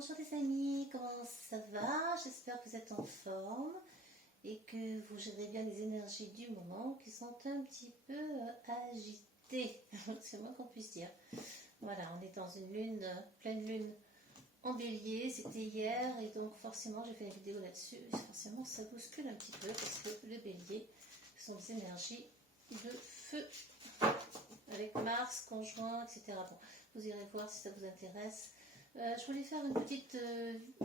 bonjour les amis, comment ça va? J'espère que vous êtes en forme et que vous gérez bien les énergies du moment qui sont un petit peu agitées, c'est le moins qu'on puisse dire. Voilà, on est dans une lune, pleine lune en bélier, c'était hier et donc forcément j'ai fait une vidéo là-dessus, forcément ça bouscule un petit peu parce que le bélier sont des énergies de feu avec Mars, conjoint, etc. Bon, vous irez voir si ça vous intéresse. Je voulais faire une petite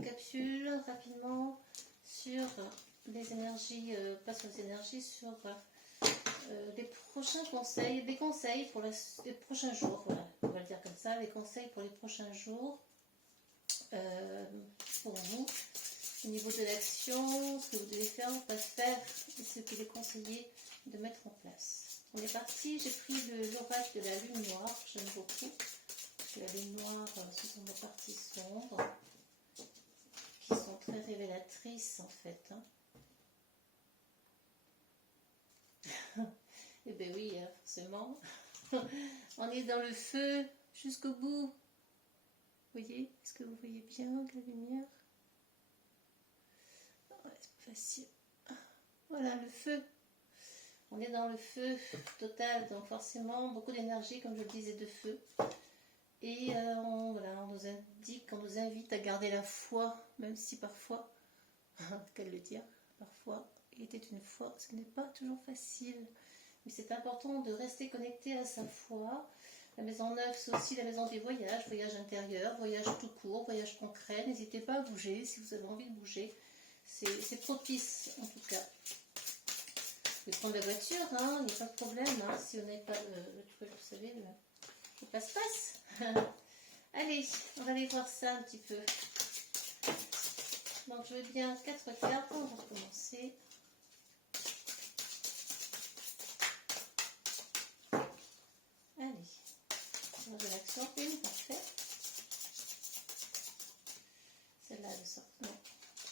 capsule rapidement sur les énergies, pas sur les énergies, sur les prochains conseils, des conseils pour les prochains jours, voilà, on va le dire comme ça, les conseils pour les prochains jours pour vous, au niveau de l'action, ce que vous devez faire ou pas faire, et ce qu'il est conseillé de mettre en place. On est parti, j'ai pris l'oracle de la lune noire, j'aime beaucoup. La lune noire, ce sont des parties sombres qui sont très révélatrices en fait. Et bien oui, forcément. On est dans le feu jusqu'au bout. Vous voyez? Est-ce que vous voyez bien la lumière? Ouais, c'est pas facile. Voilà, le feu. On est dans le feu total, donc forcément beaucoup d'énergie, comme je le disais, de feu. Et voilà, on nous indique, on nous invite à garder la foi, même si parfois, qu'elle le dire, parfois, il était une fois, ce n'est pas toujours facile. Mais c'est important de rester connecté à sa foi. La maison 9, c'est aussi la maison des voyages, voyage intérieur, voyage tout court, voyage concret. N'hésitez pas à bouger si vous avez envie de bouger. C'est propice en tout cas. Vous pouvez prendre la voiture, hein, il n'y a pas de problème. Hein, si on n'a pas le truc, vous savez, le passe-passe. Allez, on va aller voir ça un petit peu. Donc je veux bien 4 cartes, on va recommencer. Allez, on de l'action, une, parfait. Celle-là, elle sort. Non.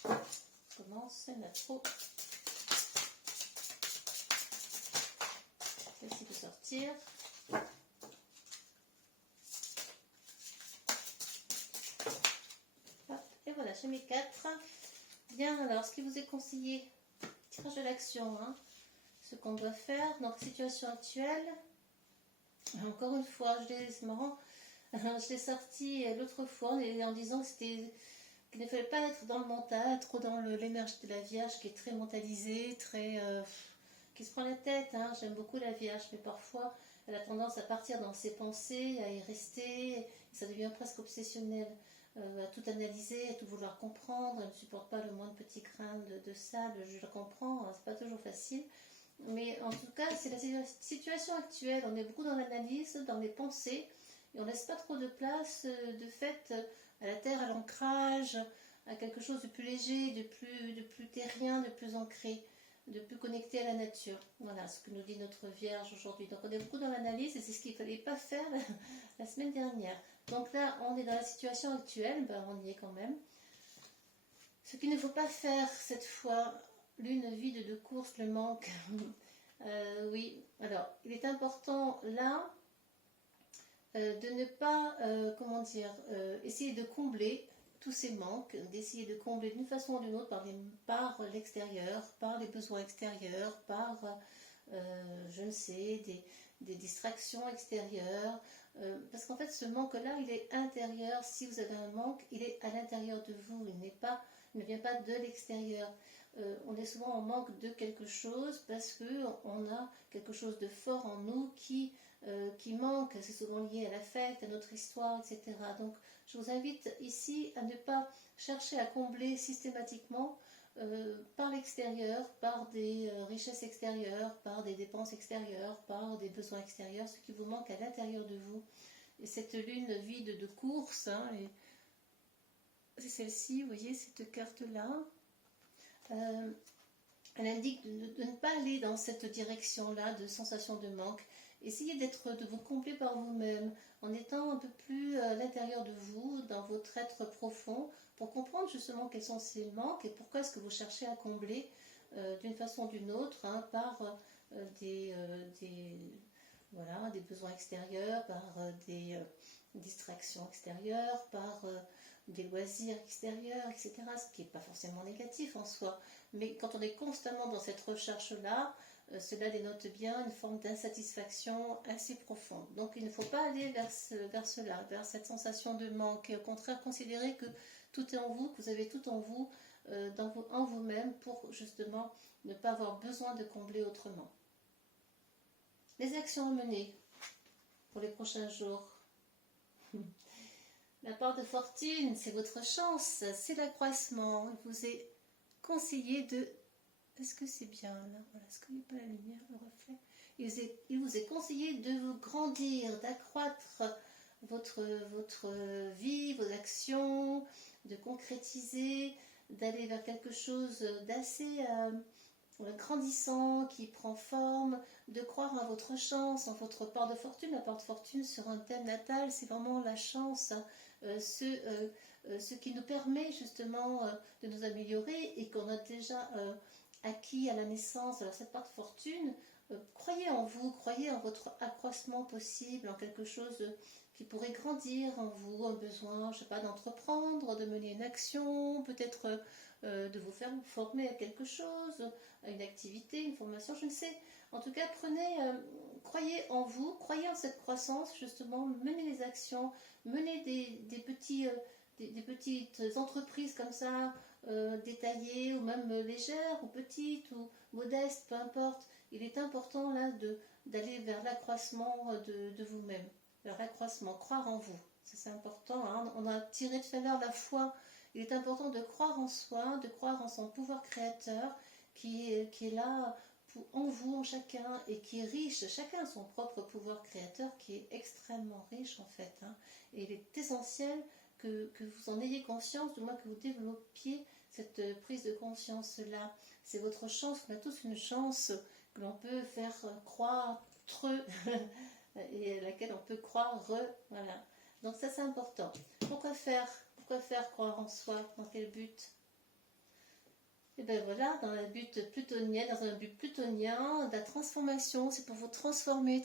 On commence, elle a trop. Celle-ci peut sortir. Et voilà, j'ai mes 4. Bien, alors, ce qui vous est conseillé, tirage de l'action, hein, ce qu'on doit faire. Donc, situation actuelle. Encore une fois, c'est marrant, je l'ai sorti l'autre fois en disant que qu'il ne fallait pas être dans le mental, trop dans l'énergie de la Vierge qui est très mentalisée, très qui se prend la tête. Hein. J'aime beaucoup la Vierge, mais parfois elle a tendance à partir dans ses pensées, à y rester, et ça devient presque obsessionnel. À tout analyser, à tout vouloir comprendre. Elle ne supporte pas le moindre petit grain de sable, je le comprends, hein, c'est pas toujours facile. Mais en tout cas, c'est la situation actuelle. On est beaucoup dans l'analyse, dans les pensées, et on ne laisse pas trop de place, de fait, à la terre, à l'ancrage, à quelque chose de plus léger, de plus terrien, de plus ancré, de plus connecté à la nature. Voilà ce que nous dit notre Vierge aujourd'hui. Donc on est beaucoup dans l'analyse, et c'est ce qu'il ne fallait pas faire la semaine dernière. Donc là, on est dans la situation actuelle, ben, on y est quand même. Ce qu'il ne faut pas faire cette fois, lune vide de course, le manque. Oui, alors il est important là de ne pas, comment dire, essayer de combler tous ces manques, d'essayer de combler d'une façon ou d'une autre par l'extérieur, par les besoins extérieurs, par, je ne sais, des distractions extérieures. Parce qu'en fait, ce manque-là, il est intérieur. Si vous avez un manque, il est à l'intérieur de vous. Il ne vient pas de l'extérieur. On est souvent en manque de quelque chose parce qu'on a quelque chose de fort en nous qui manque. C'est souvent lié à l'affect, à notre histoire, etc. Donc, je vous invite ici à ne pas chercher à combler systématiquement par l'extérieur, par des richesses extérieures, par des dépenses extérieures, par des besoins extérieurs, ce qui vous manque à l'intérieur de vous. Et cette lune vide de course, hein, c'est celle-ci, vous voyez, cette carte-là, elle indique de ne pas aller dans cette direction-là de sensation de manque. Essayez de vous combler par vous-même, en étant un peu plus à l'intérieur de vous, dans votre être profond, pour comprendre justement quels sont ces manques et pourquoi est-ce que vous cherchez à combler d'une façon ou d'une autre, hein, par voilà, des besoins extérieurs, par des distractions extérieures, par des loisirs extérieurs, etc. Ce qui n'est pas forcément négatif en soi. Mais quand on est constamment dans cette recherche-là, cela dénote bien une forme d'insatisfaction assez profonde. Donc il ne faut pas aller vers cela, vers cette sensation de manque. Et au contraire, considérer que tout est en vous, que vous avez tout en vous, en vous-même, pour justement ne pas avoir besoin de combler autrement. Les actions à mener pour les prochains jours. La part de fortune, c'est votre chance, c'est l'accroissement. Il vous est conseillé de... Est-ce que c'est bien là? Voilà, est-ce qu'il n'y a pas la lumière, le reflet? Il vous est conseillé de vous grandir, d'accroître votre vie, vos actions, de concrétiser, d'aller vers quelque chose d'assez grandissant, qui prend forme, de croire en votre chance, en votre part de fortune. La part de fortune sur un thème natal, c'est vraiment la chance, ce qui nous permet justement de nous améliorer et qu'on a déjà acquis à la naissance. Alors cette part de fortune, croyez en vous, croyez en votre accroissement possible, en quelque chose qui pourrait grandir en vous, un besoin, je ne sais pas, d'entreprendre, de mener une action, peut-être de vous faire former à quelque chose, à une activité, une formation, je ne sais. En tout cas, croyez en vous, croyez en cette croissance, justement, menez les actions, menez des petites entreprises comme ça, détaillées ou même légères ou petites ou modestes, peu importe. Il est important là d'aller vers l'accroissement de vous-même, vers l'accroissement, croire en vous. C'est important, hein. On a tiré tout à l'heure la foi. Il est important de croire en soi, de croire en son pouvoir créateur qui est là en vous, en chacun, et qui est riche. Chacun a son propre pouvoir créateur qui est extrêmement riche en fait, hein. Et il est essentiel que vous en ayez conscience, du moins que vous développiez cette prise de conscience-là. C'est votre chance, on a tous une chance que l'on peut faire croître et à laquelle on peut croire, voilà. Donc ça c'est important. Pourquoi faire croire en soi? Dans quel but? Et bien voilà, dans un but plutonien, de la transformation, c'est pour vous transformer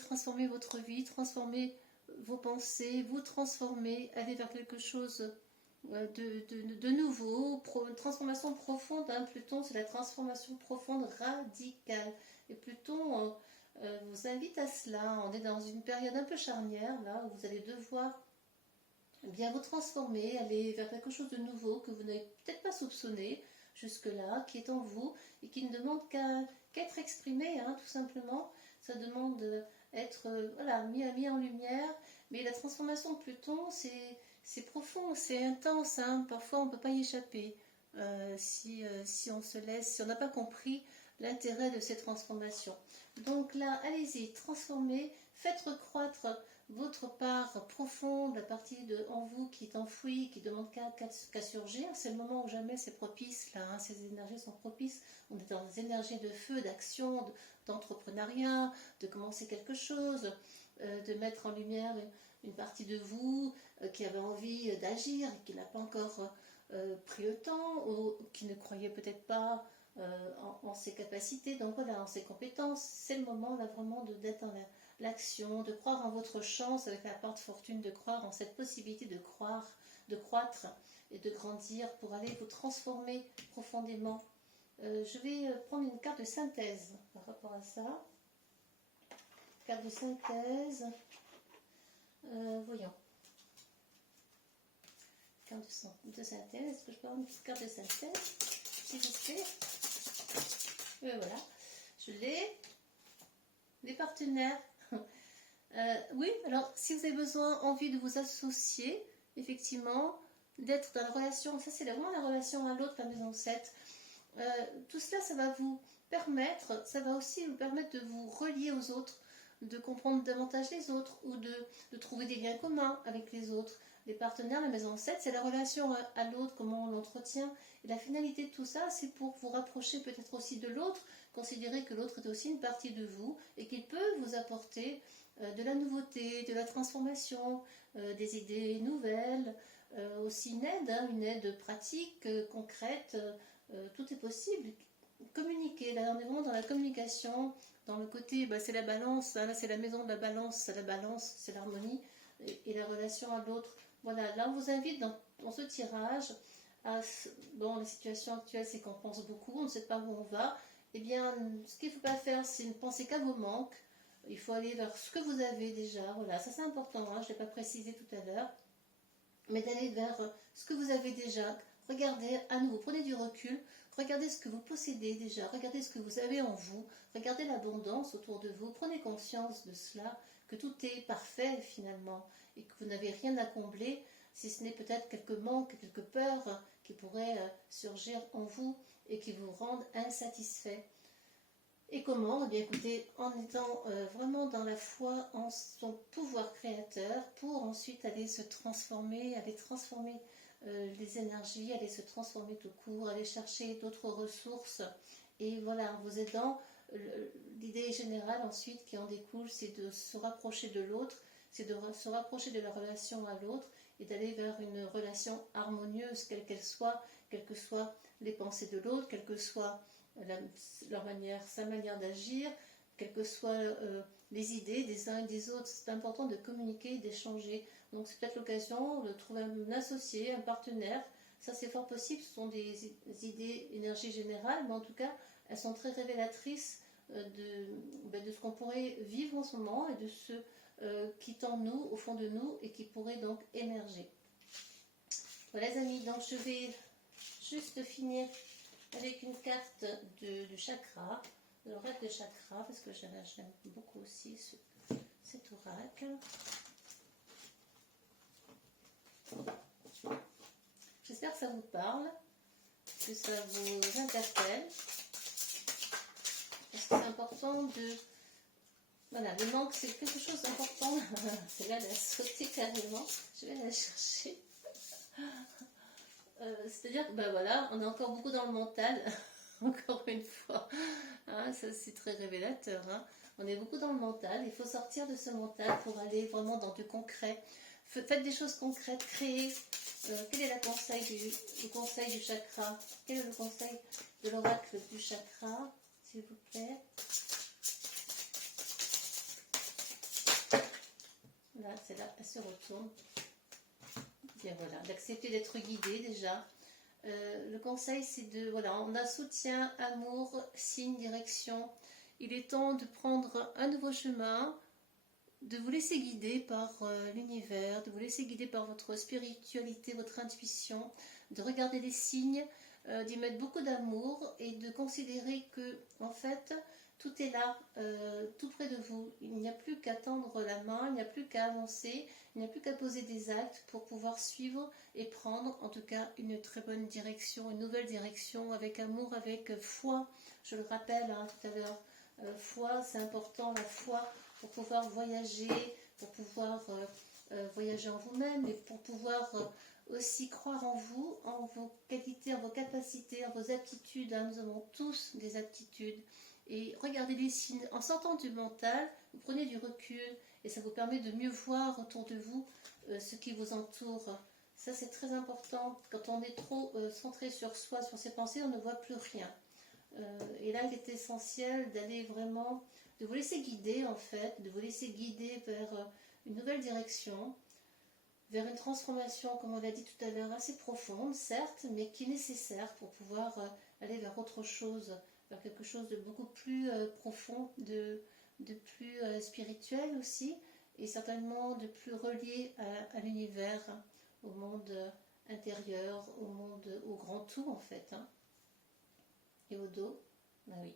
votre vie, transformer vos pensées, vous transformer, aller vers quelque chose de nouveau, une transformation profonde, hein. Pluton, c'est la transformation profonde radicale. Et Pluton vous invite à cela. On est dans une période un peu charnière, là, où vous allez devoir bien vous transformer, aller vers quelque chose de nouveau que vous n'avez peut-être pas soupçonné jusque-là, qui est en vous et qui ne demande qu'à être exprimé, hein, tout simplement. Ça demande d'être voilà, mis en lumière. Mais la transformation de Pluton, c'est profond, c'est intense, hein. Parfois on ne peut pas y échapper si on se laisse, si on n'a pas compris l'intérêt de ces transformations. Donc là, allez-y, transformez, faites recroître votre part profonde, la partie en vous qui est enfouie, qui ne demande qu'à surgir. C'est le moment où jamais c'est propice, là, hein, ces énergies sont propices. On est dans des énergies de feu, d'action, d'entrepreneuriat, de commencer quelque chose, de mettre en lumière une partie de vous qui avait envie d'agir et qui n'a pas encore pris le temps, ou qui ne croyait peut-être pas en ses capacités, donc voilà, en ses compétences. C'est le moment là vraiment d'être dans l'action, de croire en votre chance avec la part de fortune, de croire en cette possibilité de croître et de grandir pour aller vous transformer profondément. Je vais prendre une carte de synthèse par rapport à ça. Carte de synthèse. Voyons. Carte de synthèse. Est-ce que je peux avoir une petite carte de synthèse, s'il vous plaît? Voilà. Je l'ai. Les partenaires. Oui, alors si vous avez envie de vous associer, effectivement, d'être dans la relation, ça c'est vraiment la relation à l'autre, la maison 7. Tout cela, ça va aussi vous permettre de vous relier aux autres, de comprendre davantage les autres ou de trouver des liens communs avec les autres. Les partenaires, la maison 7, c'est la relation à l'autre, comment on l'entretient. Et la finalité de tout ça, c'est pour vous rapprocher peut-être aussi de l'autre, considérer que l'autre est aussi une partie de vous et qu'il peut vous apporter de la nouveauté, de la transformation, des idées nouvelles, aussi une aide pratique, concrète. Tout est possible. Communiquer, là on est vraiment dans la communication, dans le côté, c'est la balance, hein, là c'est la maison de la balance, c'est l'harmonie et la relation à l'autre. Voilà, là on vous invite dans ce tirage bon, la situation actuelle c'est qu'on pense beaucoup, on ne sait pas où on va. Eh bien, ce qu'il ne faut pas faire, c'est ne penser qu'à vos manques. Il faut aller vers ce que vous avez déjà. Voilà, ça c'est important, hein, je ne l'ai pas précisé tout à l'heure. Mais d'aller vers ce que vous avez déjà. Regardez à nouveau, prenez du recul, regardez ce que vous possédez déjà, regardez ce que vous avez en vous, regardez l'abondance autour de vous, prenez conscience de cela, que tout est parfait finalement et que vous n'avez rien à combler, si ce n'est peut-être quelques manques, quelques peurs qui pourraient surgir en vous et qui vous rendent insatisfait. Et comment? Eh bien écoutez, en étant vraiment dans la foi en son pouvoir créateur pour ensuite aller se transformer, aller transformer les énergies, aller se transformer tout court, aller chercher d'autres ressources. Et voilà, en vous aidant, l'idée générale ensuite qui en découle, c'est de se rapprocher de l'autre, c'est de se rapprocher de la relation à l'autre et d'aller vers une relation harmonieuse, quelle qu'elle soit, quelles que soient les pensées de l'autre, quelle que soit sa manière d'agir, quelles que soient les idées des uns et des autres. C'est important de communiquer, d'échanger. Donc c'est peut-être l'occasion de trouver un associé, un partenaire. Ça c'est fort possible, ce sont des idées, énergie générale, mais en tout cas elles sont très révélatrices de ce qu'on pourrait vivre en ce moment et de ce qui est en nous, au fond de nous, et qui pourrait donc émerger. Voilà les amis, donc je vais juste finir avec une carte de chakra, de l'oracle de chakra, parce que j'aime beaucoup aussi cet oracle. J'espère que ça vous parle, que ça vous interpelle, parce que c'est important de... Voilà, le manque c'est quelque chose d'important. C'est là, elle a sauté carrément, je vais la chercher. C'est-à-dire que voilà, on est encore beaucoup dans le mental, encore une fois, hein, ça c'est très révélateur, hein. On est beaucoup dans le mental, il faut sortir de ce mental pour aller vraiment dans du concret. Faites des choses concrètes, créez. Quel est le conseil du chakra? Quel est le conseil de l'oracle du chakra, s'il vous plaît? Là, c'est là, elle se retourne. Bien voilà, d'accepter d'être guidé déjà. Le conseil c'est on a soutien, amour, signe, direction. Il est temps de prendre un nouveau chemin, de vous laisser guider par l'univers, de vous laisser guider par votre spiritualité, votre intuition, de regarder les signes, d'y mettre beaucoup d'amour et de considérer que en fait tout est là, tout près de vous. Il n'y a plus qu'à tendre la main, il n'y a plus qu'à avancer, il n'y a plus qu'à poser des actes pour pouvoir suivre et prendre en tout cas une très bonne direction, une nouvelle direction avec amour, avec foi. Je le rappelle tout à l'heure, foi, c'est important, la foi pour pouvoir voyager, pour pouvoir voyager en vous-même, mais pour pouvoir aussi croire en vous, en vos qualités, en vos capacités, en vos aptitudes. Hein. Nous avons tous des aptitudes. Et regardez les signes. En sortant du mental, vous prenez du recul et ça vous permet de mieux voir autour de vous ce qui vous entoure. Ça, c'est très important. Quand on est trop centré sur soi, sur ses pensées, on ne voit plus rien. Et là, il est essentiel d'aller vraiment, de vous laisser guider en fait, de vous laisser guider vers une nouvelle direction, vers une transformation, comme on l'a dit tout à l'heure, assez profonde, certes, mais qui est nécessaire pour pouvoir aller vers autre chose, vers quelque chose de beaucoup plus profond, de plus spirituel aussi, et certainement de plus relié à l'univers, hein, au monde intérieur, au grand tout en fait, hein, et au dos. Ben oui.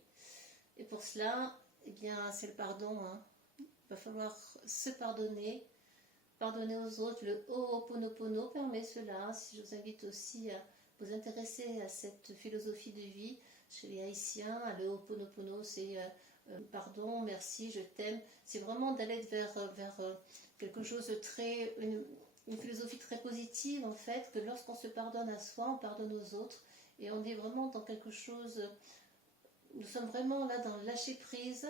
Et pour cela, eh bien, c'est le pardon. Hein. Il va falloir se pardonner, pardonner aux autres. Le Ho'oponopono permet cela. Si je vous invite aussi à vous intéresser à cette philosophie de vie chez les Haïtiens, le Ho'oponopono, c'est pardon, merci, je t'aime. C'est vraiment d'aller vers quelque chose de très, une philosophie très positive en fait, que lorsqu'on se pardonne à soi, on pardonne aux autres. Et on est vraiment dans quelque chose, nous sommes vraiment là dans le lâcher prise,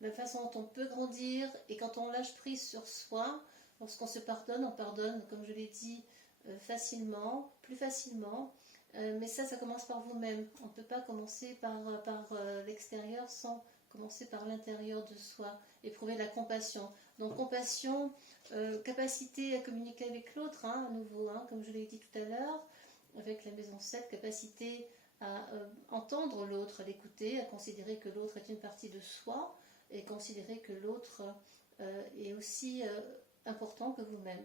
la façon dont on peut grandir, et quand on lâche prise sur soi, lorsqu'on se pardonne, on pardonne, comme je l'ai dit, facilement, plus facilement, mais ça commence par vous-même. On ne peut pas commencer par l'extérieur sans commencer par l'intérieur de soi, éprouver la compassion. Donc compassion, capacité à communiquer avec l'autre, hein, à nouveau, hein, comme je l'ai dit tout à l'heure, avec la maison 7, capacité à entendre l'autre, à l'écouter, à considérer que l'autre est une partie de soi et considérer que l'autre est aussi important que vous-même.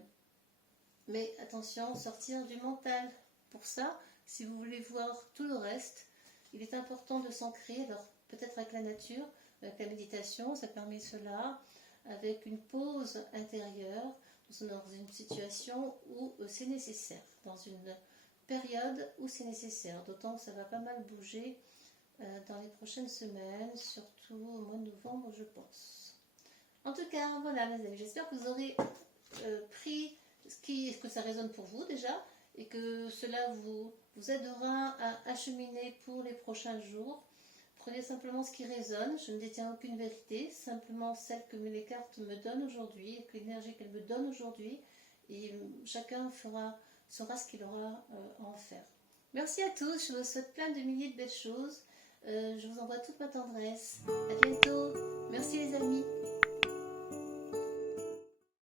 Mais attention, sortir du mental. Pour ça, si vous voulez voir tout le reste, il est important de s'ancrer, alors peut-être avec la nature, avec la méditation, ça permet cela, avec une pause intérieure, dans une situation où c'est nécessaire, dans une période où c'est nécessaire, d'autant que ça va pas mal bouger dans les prochaines semaines, surtout au mois de novembre, je pense. En tout cas, voilà mes amis, j'espère que vous aurez pris ce que ça résonne pour vous déjà, et que cela vous aidera à acheminer pour les prochains jours. Prenez simplement ce qui résonne, je ne détiens aucune vérité, simplement celle que les cartes me donnent aujourd'hui, et que l'énergie qu'elles me donnent aujourd'hui, et chacun saura ce qu'il aura à en faire. Merci à tous, je vous souhaite plein de milliers de belles choses, je vous envoie toute ma tendresse, à bientôt.